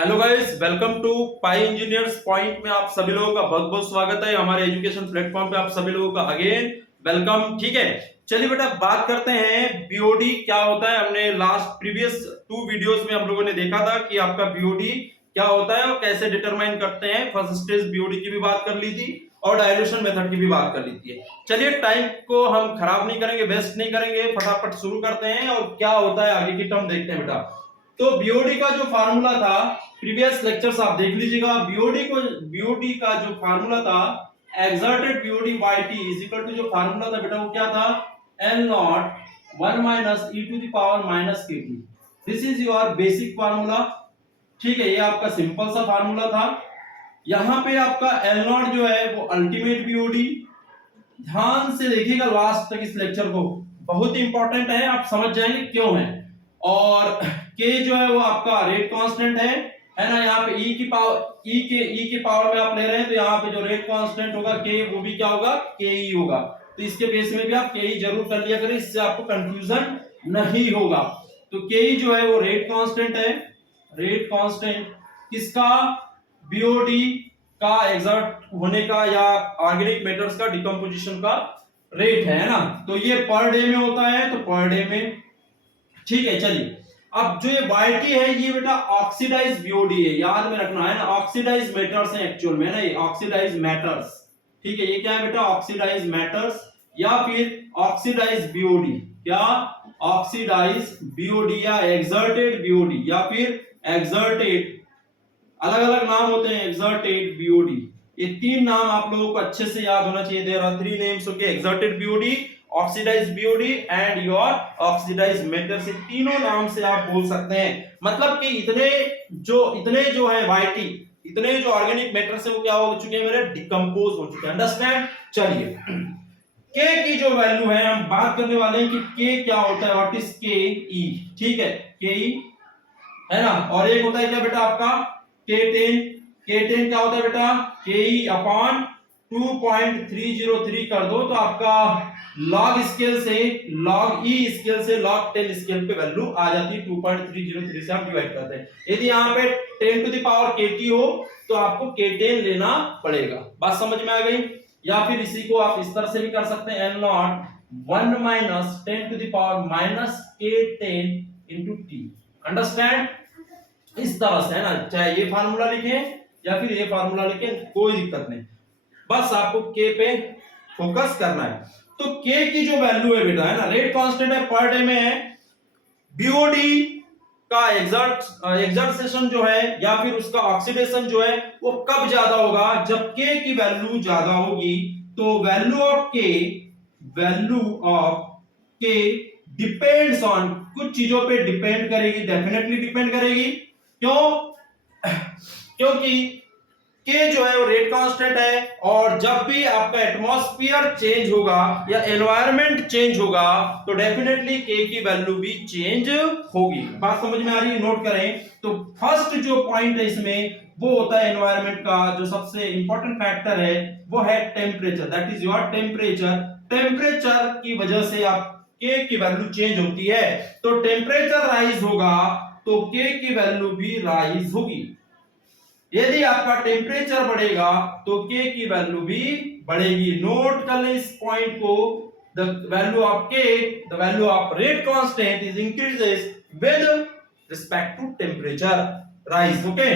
Hello guys, welcome to Pi Engineers Point में आप सभी लोगों का बहुत बहुत स्वागत है। हमारे एजुकेशन प्लेटफॉर्म पे आप सभी लोगों का अगेन वेलकम। ठीक है, चलिए बेटा बात करते हैं बीओडी क्या होता है। हमने लास्ट प्रीवियस 2 वीडियोस में हम लोगों ने देखा था कि आपका बीओडी क्या होता है और कैसे डिटरमाइन करते हैं। फर्स्ट स्टेज बीओडी की भी बात कर ली थी और डायल्यूशन मेथड की भी बात कर ली थी। चलिए टाइम को हम खराब नहीं करेंगे, वेस्ट नहीं करेंगे, फटाफट शुरू करते हैं और क्या होता है आगे की टर्म देखते हैं बेटा। तो बीओडी का जो फार्मूला था प्रीवियस लेक्चर्स आप देख लीजिएगा। बीओडी का जो फार्मूला था exerted BOD by T is equal to, जो फार्मूला था बेटा वो क्या था, L naught 1 minus E to the power minus K T. This is your basic formula. ठीक है, ये आपका सिंपल सा फार्मूला था। यहां पे आपका एल नॉट जो है वो अल्टीमेट बीओडी। ध्यान से देखिएगा लास्ट तक इस लेक्चर को, बहुत इंपॉर्टेंट है, आप समझ जाएंगे क्यों है। और के जो है वो आपका रेट कांस्टेंट है ना। यहाँ पे ई की पावर में आप ले रहे हैं तो यहाँ पे जो रेट कांस्टेंट होगा के, वो भी क्या होगा, के ई होगा। तो इसके बेस में भी आप के ई जरूर कर लिया करें, इससे आपको कंफ्यूजन नहीं होगा। तो के ई जो है वो रेट कांस्टेंट है। रेट कांस्टेंट किसका, बीओडी का एग्जर्ट होने का या ऑर्गेनिक मैटर्स का डिकम्पोजिशन का रेट है ना। तो ये पर डे में होता है, तो पर डे में। ठीक है, चलिए अब जो ये YT है ये बेटा ऑक्सीडाइज बीओडी है, याद में रखना है ना। ऑक्सीडाइज मैटर्स है एक्चुअल में ना, ये ऑक्सीडाइज मैटर्स। ठीक है, ये क्या है बेटा, ऑक्सीडाइज मैटर्स या फिर ऑक्सीडाइज बीओडी। क्या, ऑक्सीडाइज बीओडी या एक्सर्टेड बीओडी या फिर एक्सर्टेड, अलग अलग नाम होते हैं एक्सर्टेड बीओडी। ये 3 नाम आप लोगों को अच्छे से याद होना चाहिए। There are 3 names, okay, exerted BOD, oxidised BOD and your oxidised matter. से तीनों नाम से आप बोल सकते हैं। मतलब कि इतने जो है YT, इतने जो ऑर्गेनिक मैटर से वो क्या हो चुके हैं, मेरे डिकम्पोज हो चुके हैं। अंडरस्टैंड। चलिए के की जो वैल्यू है हम बात करने वाले हैं कि के क्या होता है, व्हाट इज के ई। ठीक है, के ई है ना। और एक होता है क्या बेटा आपका K10। K10 क्या होता है बेटा, Ke अपॉन 2.303 कर दो तो आपका लॉग स्केल से, लॉग ई स्केल से लॉग 10 स्केल पे वैल्यू आ जाती है। 2.303 से आप डिवाइड करते हैं। यदि यहाँ पे 10 टू द पावर Kt हो तो आपको K10 लेना पड़ेगा। बात समझ में आ गई। या फिर इसी को आप इस तरह से भी कर सकते हैं, L not 1 minus 10 to the power minus K10 into T. Understand, इस तरह से है ना। चाहे ये फार्मूला लिखें या फिर ये फार्मूला लिखें, कोई दिक्कत नहीं, बस आपको के पे फोकस करना है। तो के की जो वैल्यू है बेटा है ना, रेट कांस्टेंट है, पर डे में है। बीओडी का एक्सर्टेशन जो है या फिर उसका ऑक्सीडेशन जो है वो कब ज्यादा होगा, जब के की वैल्यू ज्यादा होगी। तो वैल्यू ऑफ के डिपेंड्स ऑन, कुछ चीजों पे डिपेंड करेगी, डेफिनेटली डिपेंड करेगी। क्यों, क्योंकि के जो है वो रेट कांस्टेंट है और जब भी आपका एटमॉस्फेयर चेंज होगा या एनवायरनमेंट चेंज होगा तो डेफिनेटली के की वैल्यू भी चेंज होगी। बात समझ में आ रही है, नोट करें। तो फर्स्ट जो पॉइंट है इसमें वो होता है एनवायरनमेंट का, जो सबसे इंपॉर्टेंट फैक्टर है वो है temperature, that is your temperature. Temperature की वजह से आप के की वैल्यू चेंज होती है। तो टेम्परेचर राइज होगा तो के की वैल्यू भी राइज होगी। यदि आपका टेम्परेचर बढ़ेगा तो के की वैल्यू भी बढ़ेगी। नोट कर लें इस पॉइंट को, the value of K, the value of rate constant is increases with respect to temperature rise. Okay,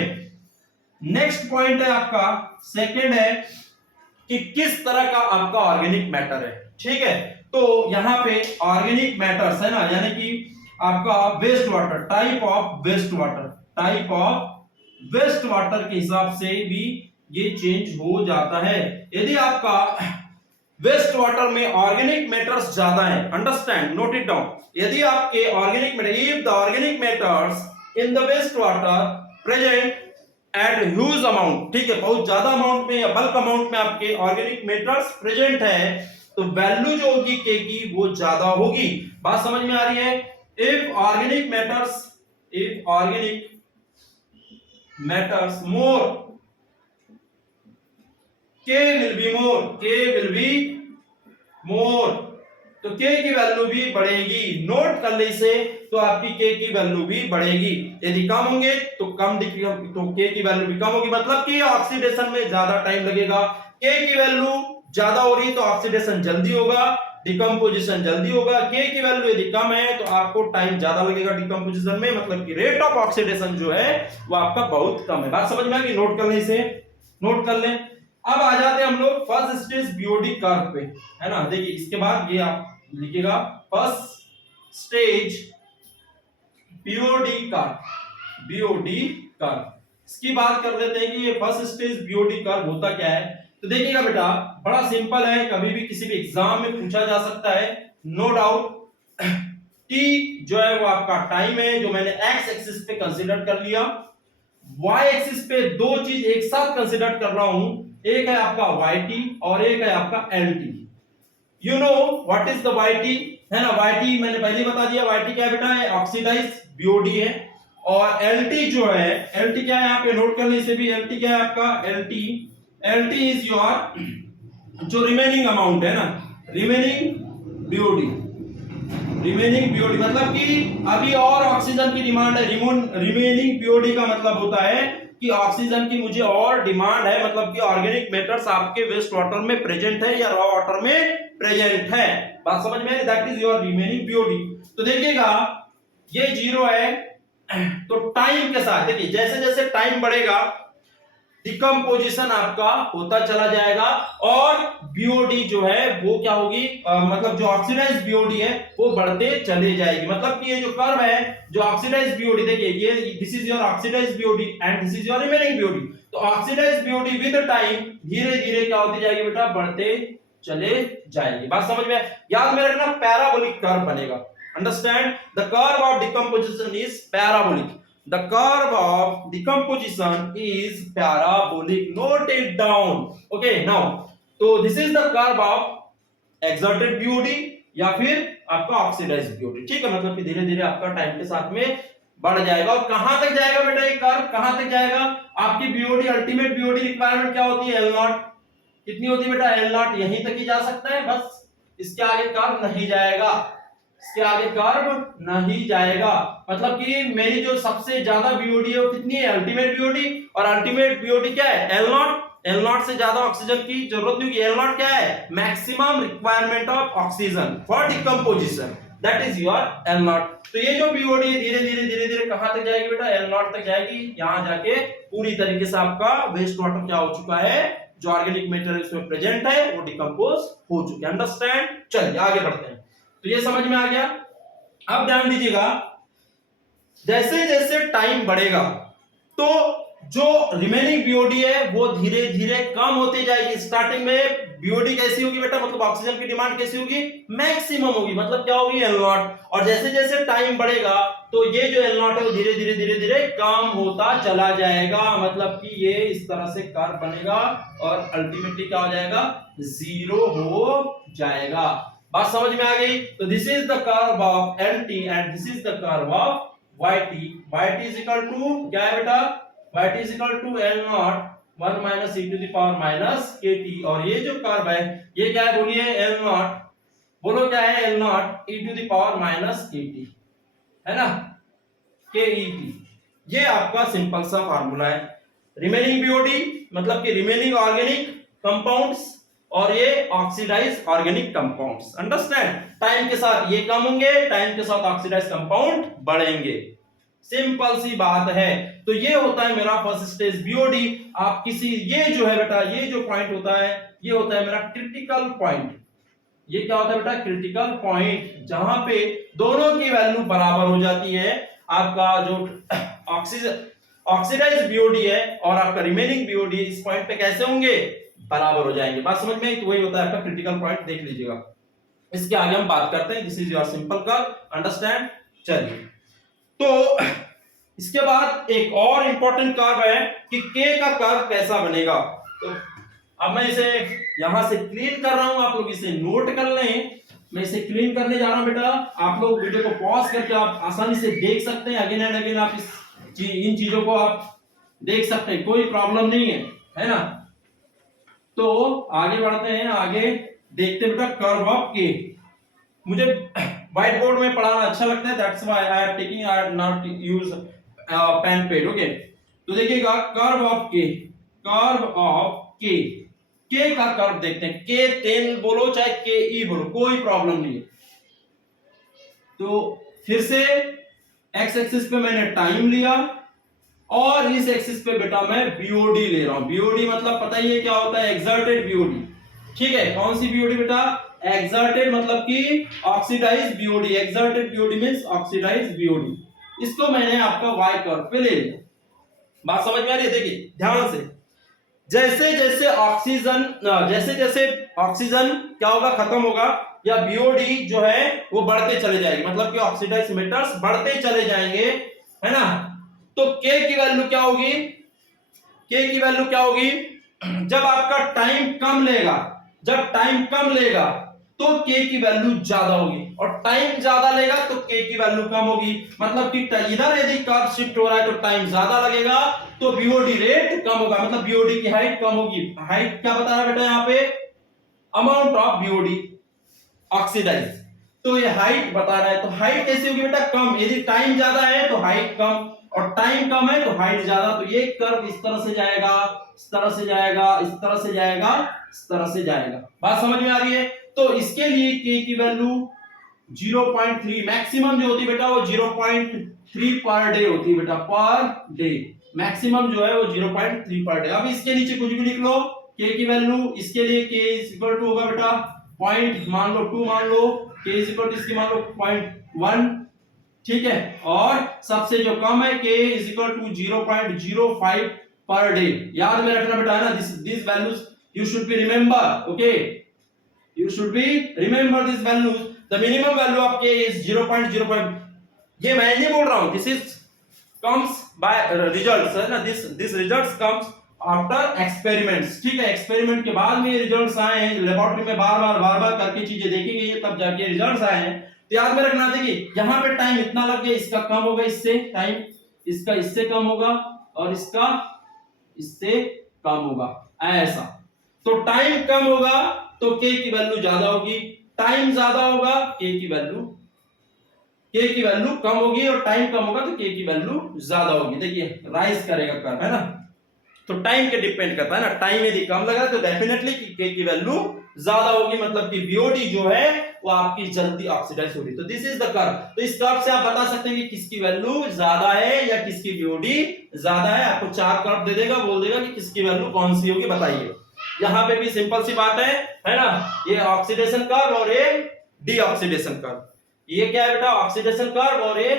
next point है आपका सेकंड है कि किस तरह का आपका ऑर्गेनिक मैटर है। ठीक है, तो यहां पे ऑर्गेनिक मैटर्स है ना, यानी कि आपका waste water, type of waste water, type of waste water के हिसाब से भी ये चेंज हो जाता है। यदि आपका वेस्ट वाटर में ऑर्गेनिक मैटर्स ज्यादा है, अंडरस्टैंड, नोट इट डाउन। यदि आपके organic matter, if the organic matters in the waste water present at huge amount, ठीक है, बहुत ज्यादा अमाउंट में या बल्क अमाउंट में आपके ऑर्गेनिक मैटर्स प्रेजेंट है तो वैल्यू जो होगी के की वो ज्यादा होगी। बात समझ में आ रही है। If organic matters more, K will be more, तो k की वैल्यू भी बढ़ेगी। नोट कर ले इसे, तो आपकी k की वैल्यू भी बढ़ेगी। यदि कम होंगे तो कम दिखेगा, तो k की वैल्यू भी कम होगी, मतलब कि ऑक्सीडेशन में ज्यादा टाइम लगेगा। k की वैल्यू ज्यादा हो रही है तो ऑक्सीडेशन जल्दी होगा, डिकम्पोजिशन जल्दी होगा। k की वैल्यू यदि कम है तो आपको टाइम ज्यादा लगेगा डिकम्पोजिशन में, मतलब कि रेट ऑफ ऑक्सीडेशन जो है वो आपका बहुत कम है। बात समझ में आ गई? नोट कर लें इसे, नोट कर लें। अब आ जाते हैं हम लोग फर्स्ट स्टेज बीओडी कर्व पे, है ना। देखिए इसके बाद ये आप लिखिएगा first stage BOD curve, BOD curve. इसकी बात कर लेते हैं कि ये फर्स्ट स्टेज बीओडी कर्व होता क्या है। तो देखिएगा बेटा, बड़ा सिंपल है, कभी भी किसी भी एग्जाम में पूछा जा सकता है, नो डाउट। टी जो है वो आपका टाइम है, जो मैंने एक्स एक्सिस पे कंसीडर कर लिया। वाई एक्सिस पे दो चीज एक साथ कंसीडर कर रहा हूं, एक है आपका yt और एक है आपका lt। You know what is the yt, है ना। yt मैंने पहले ही बता दिया, yt क्या है बेटा, है ऑक्सीडाइज बीओडी है। और lt जो है, lt क्या है, यहाँ पे नोट कर ले इसे भी। lt क्या है आपका, lt इज योर जो रिमेनिंग अमाउंट है ना, रिमेनिंग बीओडी। रिमेनिंग बीओडी मतलब कि अभी और ऑक्सीजन की डिमांड है। रिमेनिंग बीओडी का मतलब होता है कि ऑक्सीजन की मुझे और डिमांड है, मतलब कि ऑर्गेनिक मैटर्स आपके वेस्ट वाटर में प्रेजेंट है या रॉ वाटर में प्रेजेंट है। बात समझ में आई? That is your remaining BOD. तो देखिएगा ये 0 है, तो टाइम के साथ देखिए जैसे जैसे टाइम बढ़ेगा डिकम्पोजिशन आपका होता चला जाएगा और बीओडी जो है वो क्या होगी, मतलब जो ऑक्सीडाइज बीओडी है वो बढ़ते चले जाएगी। मतलब कि ये जो कर्व है, जो ऑक्सीडाइज बीओडी, देखिए ये this is your oxidise BOD and this is your remaining BOD. तो ऑक्सीडाइज बीओडी विद टाइम धीरे धीरे क्या होती जाएगी बेटा, बढ़ते चले जाएगी। बात समझ में? याद में रखना, पैराबोलिक कर्व बनेगा। Understand, the curve of decomposition is parabolic. The curve of decomposition is parabolic. Note it down. Okay, now, so this is the curve of exerted BOD या फिर आपका ऑक्सीडाइज्ड BOD। ठीक है, मतलब कि धीरे धीरे आपका टाइम के साथ में बढ़ जाएगा। और कहां तक जाएगा बेटा ये कर्व, कहां तक जाएगा? आपकी BOD अल्टीमेट BOD रिक्वायरमेंट क्या होती है, L0। कितनी होती है बेटा, L0। यहीं तक ही जा सकता है, बस इसके आगे कर्व नहीं जाएगा, इसके आगे कर्व नहीं जाएगा। मतलब कि मेरी जो सबसे ज्यादा बीओडी है वो कितनी है, अल्टीमेट बीओडी। और अल्टीमेट बीओडी क्या है, L0। L0 से ज्यादा ऑक्सीजन की जरूरत नहीं होगी। L0 क्या है, maximum requirement of oxygen for decomposition, that is your L0। तो ये जो बीओडी है धीरे धीरे धीरे धीरे कहां तक जाएगी बेटा, L0 तक जाएगी। यहां जाके पूरी तरीके से आपका वेस्ट वाटर क्या हो चुका है, जो ऑर्गेनिक मैटर इसमें प्रेजेंट है वो डिकम्पोज हो चुके हैं। अंडरस्टैंड? चलिए आगे बढ़ते हैं। तो ये समझ में आ गया। अब ध्यान दीजिएगा, जैसे जैसे टाइम बढ़ेगा तो जो रिमेनिंग बीओडी है वो धीरे धीरे कम होती जाएगी। स्टार्टिंग में बीओडी कैसी होगी बेटा, मतलब ऑक्सीजन की डिमांड कैसी होगी, मैक्सिमम होगी, मतलब क्या होगी, L0। और जैसे जैसे टाइम बढ़ेगा तो ये जो L0 है वो धीरे धीरे धीरे धीरे कम होता चला जाएगा। मतलब कि ये इस तरह से कर्व बनेगा और अल्टीमेटली क्या हो जाएगा, 0 हो जाएगा। बात समझ में आ गई? तो this is the curve of LT and this is the curve of YT। YT is equal to क्या है बेटा, YT is equal to L0 1 minus e to the power minus KT। और ये जो कर्व है ये क्या है, बोलिए, L0, बोलो क्या है, L0 e to the power minus KT, है ना, KET। ये आपका सिंपल सा फार्मूला है। रिमेनिंग बीओडी मतलब कि रिमेनिंग ऑर्गेनिक कंपाउंड्स और ये oxidise organic compounds. Understand? Time के साथ ये कम होंगे, टाइम के साथ ऑक्सीडाइज कंपाउंड बढ़ेंगे। सिंपल सी बात है। तो ये होता है मेरा फर्स्ट स्टेज बीओडी। आप किसी, ये जो है बेटा, ये जो पॉइंट होता है ये होता है मेरा क्रिटिकल पॉइंट। ये क्या होता है बेटा, क्रिटिकल पॉइंट, जहां पे दोनों की वैल्यू बराबर हो जाती है। आपका जो ऑक्सीडाइज बीओडी है और आपका रिमेनिंग बीओडी इस पॉइंट पे कैसे होंगे, बराबर हो जाएंगे। बात समझ में आई? तो वही होता है आपका क्रिटिकल पॉइंट, देख लीजिएगा। इसके आगे हम बात करते हैं। This is your simple curve. Understand? चलिए, तो इसके बाद एक और इंपॉर्टेंट कर्व है कि K का कर्व कैसा बनेगा। तो अब मैं इसे यहां से क्लीन कर रहा हूं, आप लोग इसे नोट कर लें। मैं इसे क्लीन करने जा रहा हूं बेटा। आप लोग वीडियो को पॉज करके आप आसानी से देख सकते हैं, अगेन एंड अगेन आप इन चीजों को आप देख सकते हैं, कोई प्रॉब्लम नहीं है ना। तो आगे बढ़ते हैं, आगे देखते बेटा कर्व ऑफ K। मुझे व्हाइट बोर्ड में पढ़ाना अच्छा लगता है, that's why I am taking, I not use pen pad. Okay, तो देखिएगा curve of K, curve of K का कर्व देखते हैं। के 10 बोलो चाहे के ई बोलो, कोई प्रॉब्लम नहीं है। तो फिर से एक्स एक्सिस पे मैंने टाइम लिया और इस एक्सिस पे बेटा मैं बीओडी ले रहा हूं। बीओडी मतलब पता ही है क्या होता है, एक्सर्टेड बीओडी। ठीक है, कौन सी बीओडी बेटा, एक्सर्टेड मतलब कि oxidise BOD. Exerted BOD means oxidise BOD. इसको मैंने आपका वाई कर्व पे ले लिया। बात समझ में आ रही है? देखिए ध्यान से, जैसे जैसे ऑक्सीजन क्या होगा, खत्म होगा, या बीओडी जो है वो बढ़ते चले जाएगी, मतलब कि ऑक्सीडाइज मेटल्स बढ़ते चले जाएंगे, है ना। तो के की वैल्यू क्या होगी, के की वैल्यू क्या होगी, जब आपका टाइम कम लेगा, जब टाइम कम लेगा तो के की वैल्यू ज्यादा होगी, और टाइम ज्यादा लेगा तो के की वैल्यू कम होगी। मतलब कि इधर यदि कर्व शिफ्ट हो रहा है तो टाइम ज्यादा लगेगा, तो बीओडी रेट कम होगा, मतलब बीओडी की हाइट कम होगी। हाइट क्या बता रहा है बेटा यहाँ पे, अमाउंट ऑफ बीओडी ऑक्सीडाइज, तो ये हाइट बता रहा है। तो हाइट कैसे होगी बेटा, कम। यदि टाइम ज्यादा है तो हाइट कम, और टाइम कम है तो हाइट ज्यादा। तो ये कर्व इस तरह से जाएगा, इस तरह से जाएगा, इस तरह से जाएगा, इस तरह से जाएगा। बात समझ में आ रही है? तो इसके लिए के की वैल्यू 0.3 मैक्सिमम जो होती है बेटा, वो 0.3 पर डे होती है बेटा, पर डे मैक्सिमम जो है वो 0.3 पर डे। अब इसके नीचे कुछ भी लिख लो के की वैल्यू, इसके लिए के इज इक्वल टू होगा बेटा पॉइंट मान लो 2, मान लो के इज इक्वल टू इसकी मान लो 0.1, ठीक है। और सबसे जो कम है के is equal to 0.05 per day. याद में रखना बेटा, है ना, this values you should be remember, okay, you should be remember these values. The minimum value of k is 0.05. ये मैं नहीं बोल रहा हूं, this is comes by results, है ना, this results comes after experiments, ठीक है। एक्सपेरिमेंट के बाद में रिजल्ट्स आए हैं, लेबोरेटरी में बार बार करके चीजें देखी गई है, तब जाके रिजल्ट्स आए हैं। तो याद में रखना, देखिए यहाँ पे टाइम इतना लग गया, इसका कम होगा, इससे टाइम इसका इससे कम होगा, और इसका इससे कम होगा, ऐसा। तो टाइम कम होगा तो के की वैल्यू ज्यादा होगी, टाइम ज्यादा होगा के की वैल्यू कम होगी, और टाइम कम होगा तो के की वैल्यू ज्यादा होगी। देखिए राइज करेगा कर्व, है ना। तो टाइम के डिपेंड करता है ना, टाइम यदि कम लगा तो डेफिनेटली के की वैल्यू ज्यादा होगी, मतलब कि बीओडी जो है वो आपकी जल्दी ऑक्सीडाइज होगी। तो दिस इज द कर्व। तो इस कर्व से आप बता सकते हैं कि किसकी वैल्यू ज्यादा है या किसकी बीओडी ज्यादा है। आपको 4 कर्व दे देगा, बोल देगा कि किसकी वैल्यू कौन सी होगी, बताइए। यहां पे भी सिंपल सी बात है ना, ये ऑक्सीडेशन कर्व और ये डीऑक्सीडेशन कर्व। ये क्या है बेटा, ऑक्सीडेशन कर्व और ये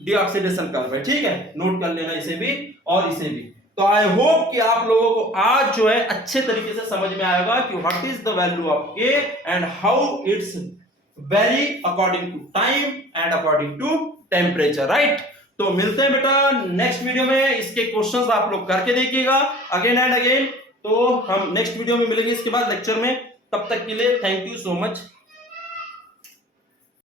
डीऑक्सीडेशन कर्व है, ठीक है। नोट कर लेना इसे भी और इसे भी। तो आई होप कि आप लोगों को आज जो है अच्छे तरीके से समझ में आएगा कि what is the value of K and how it's vary according to time and according to temperature, right. तो मिलते हैं बेटा नेक्स्ट वीडियो में, इसके क्वेश्चंस आप लोग करके देखिएगा अगेन एंड अगेन। तो हम नेक्स्ट वीडियो में मिलेंगे इसके बाद लेक्चर में, तब तक के लिए थैंक यू सो मच।